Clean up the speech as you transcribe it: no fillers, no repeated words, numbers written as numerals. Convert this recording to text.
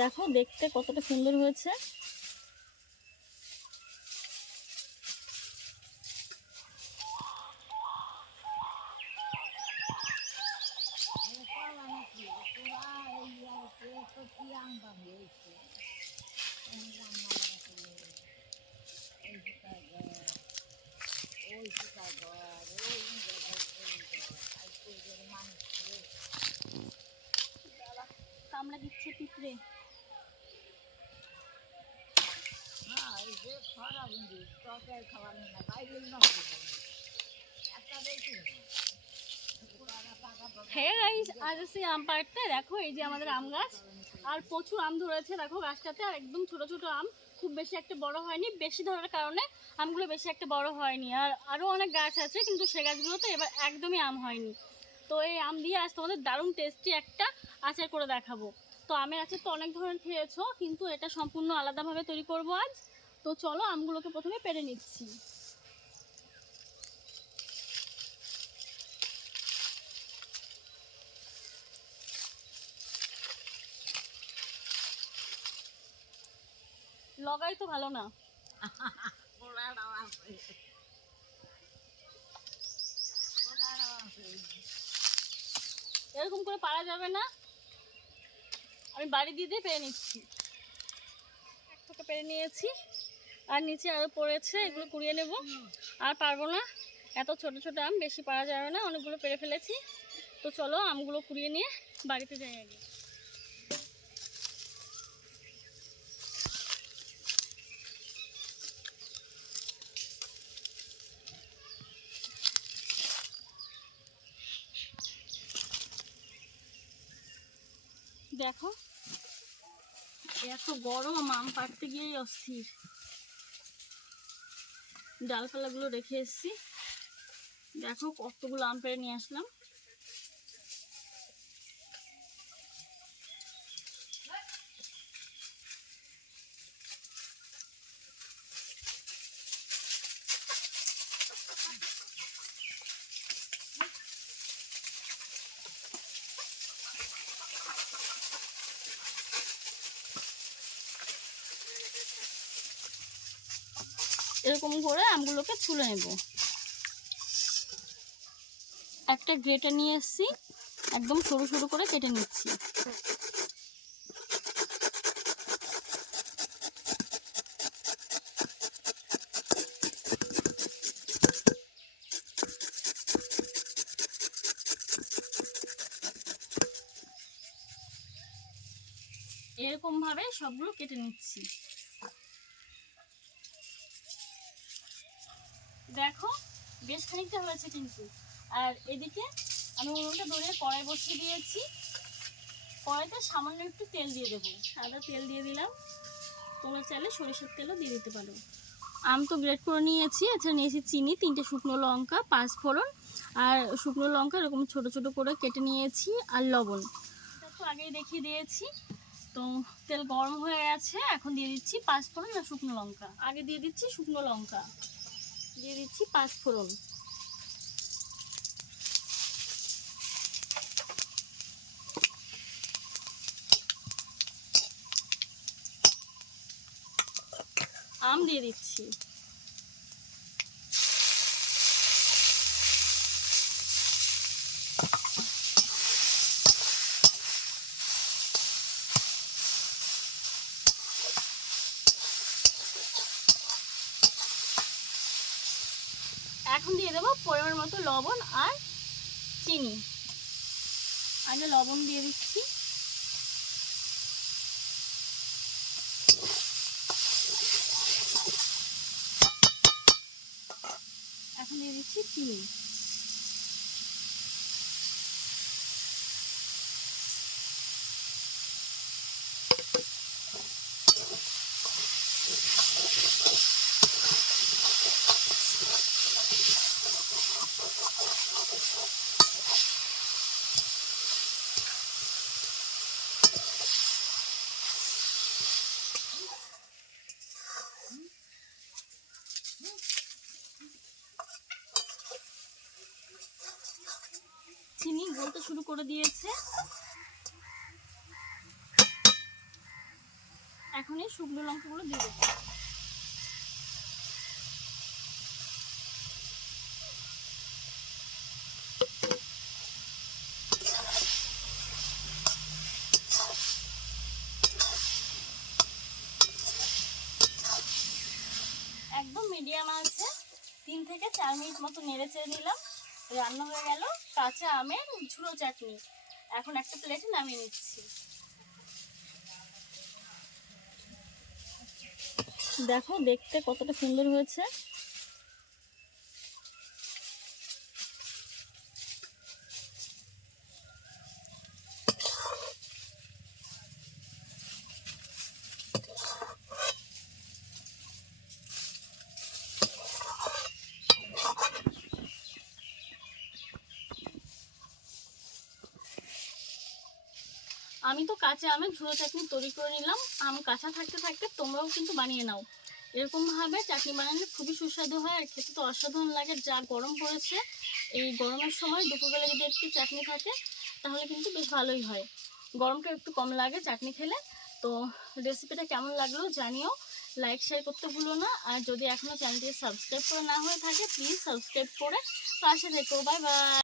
দেখো দেখতে কতটা সুন্দর হয়েছে। কামড়া দিচ্ছে পিঁপড়ে। হ্যাঁ গাইস, আজ আসছি আম পাড়তে। দেখো এই যে আমাদের আম গাছ, আর প্রচুর আম ধরেছে দেখো গাছটাতে। আর একদম ছোট ছোট আম, খুব বেশি একটা বড় হয়নি। বেশি ধরার কারণে আমগুলো বেশি একটা বড় হয়নি। আর আরও অনেক গাছ আছে, কিন্তু সে গাছগুলোতে এবার একদমই আম হয়নি। তো এই আম দিয়ে আজ তোমাদের দারুণ টেস্টি একটা আচার করে দেখাবো। তো আমের আচার তো অনেক ধরনের খেয়েছো, কিন্তু এটা সম্পূর্ণ আলাদাভাবে তৈরি করব আজ। তো চলো আমগুলোকে প্রথমে পেড়ে নিচ্ছি। লগাই তো ভালো না, এরকম করে পারা যাবে না। আমি বাড়ি দিয়ে দিয়ে পেরে নিচ্ছি। এক থেকে পেরে নিয়েছি, আর নিচে আরও পড়েছে, এগুলো কুড়িয়ে নেব। আর পারবো না, এত ছোট ছোট আম বেশি পারা যাবে না, অনেকগুলো পেরে ফেলেছি। তো চলো আমগুলো কুড়িয়ে নিয়ে বাড়িতে যাই আগে। দেখো এত গরম, আম পাড়তে গিয়েই অস্থির। ডালপালাগুলো রেখে এসেছি। দেখো কতগুলো আম পেড়ে নিয়ে আসলাম। এরকম করে আমগুলোকে ছুলে নেব। একটা গ্রেটার নিয়ে এসেছি, একদম সরু সরু করে কেটে নিচ্ছি। এরকম ভাবে সবগুলো কেটে নিচ্ছি। দেখো বেশ খানিকটা হয়েছে কিন্তু। আর এদিকে আমি উনুনটা ধরিয়ে কড়াই বসিয়ে দিয়েছি। কড়াইতে সামান্য একটু তেল দিয়ে দেবো, সাদা তেল দিয়ে দিলাম। তোমরা চাইলে সরিষার তেলও দিয়ে দিতে পারো। আম তো গ্রেট করে নিয়েছি। এছাড়া নিয়েছি চিনি, 3টে শুকনো লঙ্কা, 5 ফোড়ন, আর শুকনো লঙ্কা এরকম ছোট ছোট করে কেটে নিয়েছি, আর লবণ। এটা তো আগেই দেখিয়ে দিয়েছি। তো তেল গরম হয়ে গেছে, এখন দিয়ে দিচ্ছি 5 ফোড়ন আর শুকনো লঙ্কা। আগে দিয়ে দিচ্ছি শুকনো লঙ্কা, দিয়ে দিচ্ছি 5 ফোড়ন। আম দিয়ে দিচ্ছি। এখন দিয়ে দেবো পরিমাণ মতো লবণ আর চিনি। আগে লবণ দিয়ে দিচ্ছি, এখন দিয়ে দিচ্ছি চিনি। চিনি গলতে শুরু করে দিয়েছে। এখন এই শুকনো লঙ্কাগুলো দিয়ে দেবো। একদম মিডিয়াম আছে 3 থেকে 4 মিনিট মতো নেড়ে চেড়ে নিলাম। রান্না হয়ে গেল কাঁচা আমের ঝুড়ো চাটনি। এখন একটা প্লেটে নামিয়ে নিচ্ছি। দেখো দেখতে কতটা সুন্দর হয়েছে। আমি তো কাঁচা আমের ঝুড়ো চাটনি তৈরি করে নিলাম। আম কাঁচা থাকতে থাকতে তোমরাও কিন্তু বানিয়ে নাও। এরকমভাবে চাটনি বানালে খুবই সুস্বাদু হয় আর খেতে তো অসাধারণ লাগে। যা গরম পড়েছে, এই গরমের সময় দুপুরবেলা যদি একটু চাটনি থাকে তাহলে কিন্তু বেশ ভালোই হয়। গরমটা একটু কম লাগে চাটনি খেলে। তো রেসিপিটা কেমন লাগলো জানিও, লাইক শেয়ার করতে ভুলো না। আর যদি এখনও চ্যানেলটি সাবস্ক্রাইব করে না হয়ে থাকে প্লিজ সাবস্ক্রাইব করে পাশে থেকো। Bye bye.